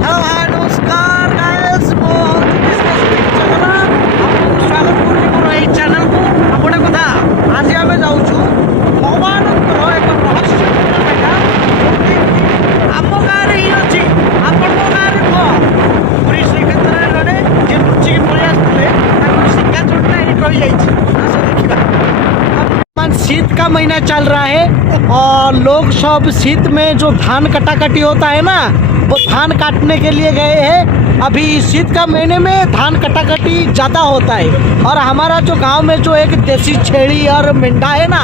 Hello hi नमस्कार guys मो स्वागत करूँ ये चैनल को आपने कथा आज आम जाऊँ भगवान एक रहस्य आम गाँव ही अच्छी आप गाँव पुरी श्रीक्षेत्र जड़े जी लुचिकी पलि आसते सिंगा चोटा ये रही देखा। शीत का महीना चल रहा है और लोग सब शीत में जो धान कटाकटी होता है ना वो धान काटने के लिए गए हैं। अभी शीत का महीने में धान कटाकटी ज़्यादा होता है और हमारा जो गांव में जो एक देसी छेड़ी और मेंढा है ना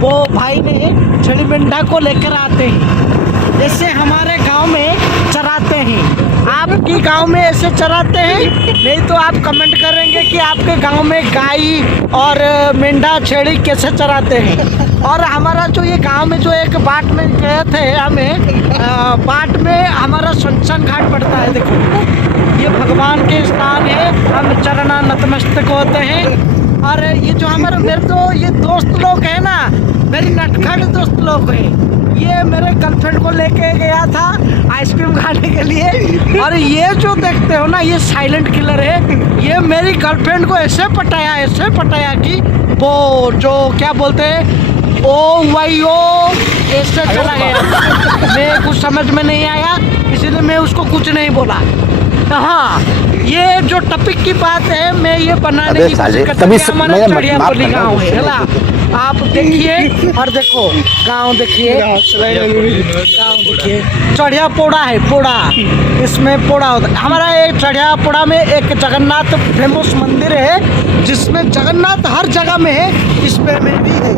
वो भाई ने छेड़ी मेंढा को लेकर आते हैं, जैसे हमारे गांव में चराते हैं। आपकी गांव में ऐसे चराते हैं? नहीं तो आप कमेंट करेंगे कि आपके गांव में गाय और मेंढा छेड़ी कैसे चराते हैं। और हमारा जो ये गांव में जो एक बाट में गए थे हमें बाट में हमारा शमशान घाट पड़ता है। देखो ये भगवान के स्थान है, हम चरणा नतमस्तक होते हैं। और ये जो हमारे मेरे तो ये दोस्त लोग हैं ना, मेरी नटखट दोस्त लोग हैं, ये मेरे गर्लफ्रेंड को लेके गया था आइसक्रीम खाने के लिए। और ये जो देखते हो ना ये साइलेंट किलर है, ये मेरी गर्लफ्रेंड को ऐसे पटाया कि वो जो क्या बोलते हैं ओ वाई ओ ऐसे चला गया। मैं कुछ समझ में नहीं आया इसीलिए मैं उसको कुछ नहीं बोला। हाँ ये जो टॉपिक की बात है मैं ये बनाने की कोशिश करता हूँ। हमारा चढ़ियापल्ली गाँव है ना, आप देखिए और देखो गांव देखिए, गांव देखिए चढ़िया पोड़ा है, पोड़ा इसमें पोड़ा होता है। हमारा एक चढ़िया पोड़ा में एक जगन्नाथ फेमस मंदिर है जिसमें जगन्नाथ हर जगह में है, इसमें में भी है।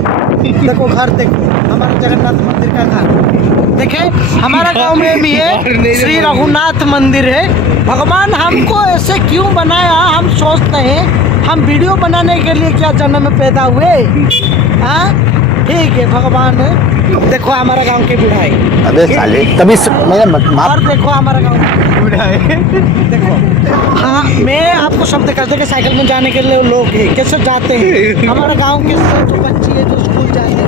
देखो घर देखो हमारा जगन्नाथ मंदिर का घर देखे, हमारा गांव में भी है श्री रघुनाथ मंदिर है। भगवान हमको ऐसे क्यों बनाया, हम सोचते हैं हम वीडियो बनाने के लिए क्या जन्म में पैदा हुए। हाँ ठीक है भगवान देखो हमारा गांव के बूढ़ा है। अबे साले तभी और देखो हमारा गांव बूढ़ा है देखो। हाँ मैं आपको सब दिखाते कि साइकिल में जाने के लिए लोग हैं कैसे जाते हैं। हमारा गांव के जो बच्ची है जो स्कूल जाते हैं।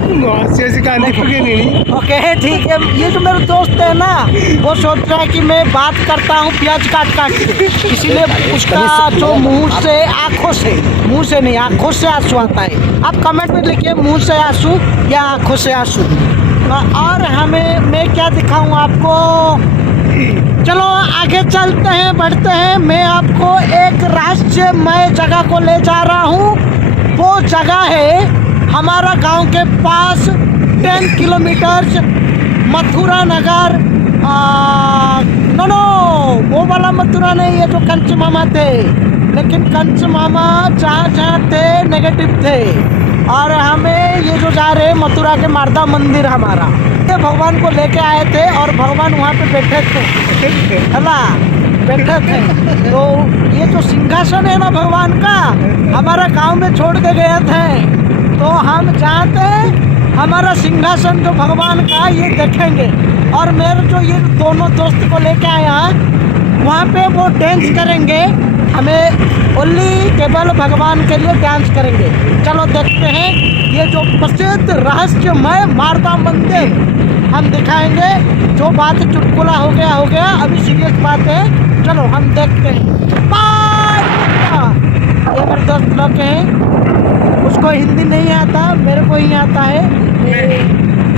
ओके ठीक है, ये जो मेरे दोस्त है ना वो सोच रहा है कि मैं बात करता हूँ प्याज काट के, इसीलिए उसका जो मुंह से आंखों से, मुंह से नहीं आंखों से आंसू आता है। आप कमेंट में लिखिए मुंह से आंसू या आंखों से आंसू। और हमें मैं क्या दिखाऊं आपको, चलो आगे चलते हैं बढ़ते हैं। मैं आपको एक रहस्यमय जगह को ले जा रहा हूँ। वो जगह है हमारा गांव के पास 10 किलोमीटर मथुरा नगर। नो वो वाला मथुरा नहीं है जो कंच मामा थे, लेकिन कंच मामा जहाँ थे नेगेटिव थे। और हमें ये जो जा रहे मथुरा के मारदा मंदिर हमारा, ये भगवान को लेके आए थे और भगवान वहाँ पे बैठे थे है ना, बैठे थे। तो ये जो सिंहासन है ना भगवान का हमारा गांव में छोड़ के गए थे, तो हम चाहते हैं हमारा सिंहासन जो भगवान का ये देखेंगे। और मेरे जो ये दोनों दोस्त को लेके आया वहाँ पे वो डांस करेंगे, हमें ओनली केवल भगवान के लिए डांस करेंगे। चलो देखते हैं ये जो प्रसिद्ध रहस्यमय मारदा मंदिर हम दिखाएंगे। जो बात चुटकुला हो गया, अभी सीरियस बात है, चलो हम देखते हैं। बाय। ये मेरे दोस्त लोग हैं, उसको हिंदी नहीं आता, मेरे को ही आता है।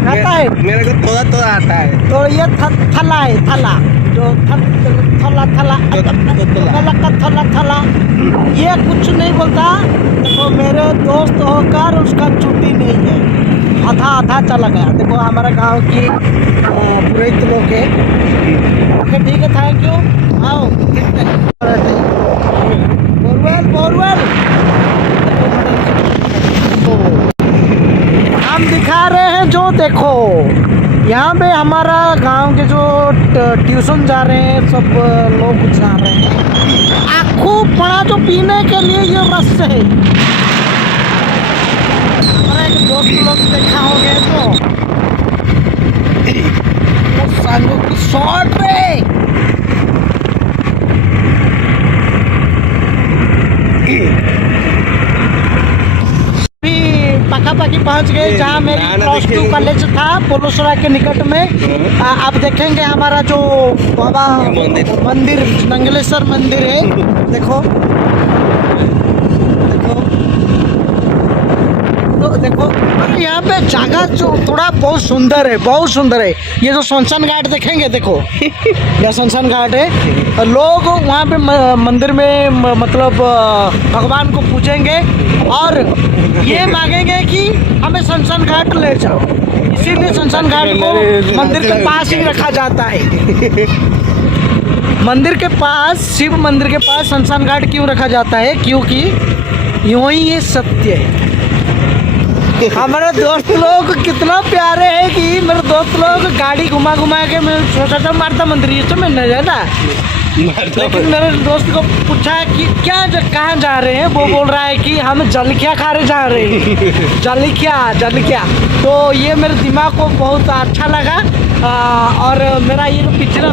आता है मेरे को थोड़ा आता है। तो ये थला है, थला जो थला थला ये कुछ नहीं बोलता। देखो मेरे दोस्त होकर उसका छुट्टी नहीं है, आधा चला गया। देखो हमारा गांव की पुरोहित लोग है। ओके ठीक है, थैंक यू। आओ बोरवेल हम दिखा रहे हैं जो देखो यहाँ पे हमारा गांव के जो ट्यूशन जा रहे हैं सब लोग जा रहे हैं। आँखों पड़ा जो पीने के लिए ये रस है। हमारा एक दोस्त लोग देखा हो गए तो संगों की शॉर्ट रे पाखापाखि पहुंच गए जहाँ मेरी +2 कॉलेज था पोलोसरा के निकट में। आप देखेंगे हमारा जो बाबा मंदिर नंगलेश्वर मंदिर है, देखो देखो तो देखो यहाँ पे जगह जो थोड़ा बहुत सुंदर है, बहुत सुंदर है। ये जो शमशान घाट देखेंगे, देखो यह शमशान घाट है। और लोग वहाँ पे मंदिर में मतलब भगवान को पूजेंगे और ये मांगेंगे कि हमें शमशान घाट ले जाओ। इसीलिए शमशान घाट को मंदिर के पास ही रखा जाता है। मंदिर के पास, शिव मंदिर के पास शमशान घाट क्यों रखा जाता है? क्योंकि यूं ही ये सत्य है। हमारे दोस्त लोग कितना प्यारे हैं कि मेरे दोस्त लोग गाड़ी घुमा घुमा के मैं सोचा मारता मंदिर ये तो मैं न जाना, लेकिन मेरे दोस्त को पूछा कि क्या कहाँ जा रहे हैं, वो बोल रहा है कि हम जलखिया खाने जा रहे हैं। जलखिया तो ये मेरे दिमाग को बहुत अच्छा लगा। और मेरा ये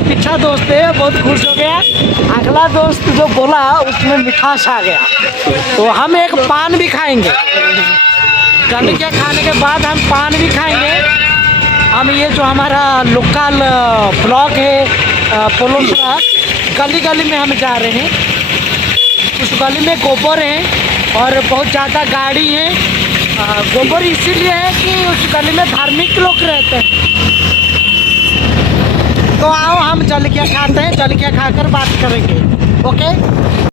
पीछा दोस्त है बहुत खुश हो गया। अगला दोस्त जो बोला उसमें मिठास आ गया। तो हम एक पान भी खाएंगे, जलखिया खाने के बाद हम पान भी खाएंगे। हम ये जो हमारा लोकल ब्लॉक है पोलोसरा, गली गली में हम जा रहे हैं। उस गली में गोबर है और बहुत ज़्यादा गाड़ी है। गोबर इसीलिए है कि उस गली में धार्मिक लोग रहते हैं। तो आओ हम जलखिया खाते हैं, जलखिया खाकर बात करेंगे। ओके।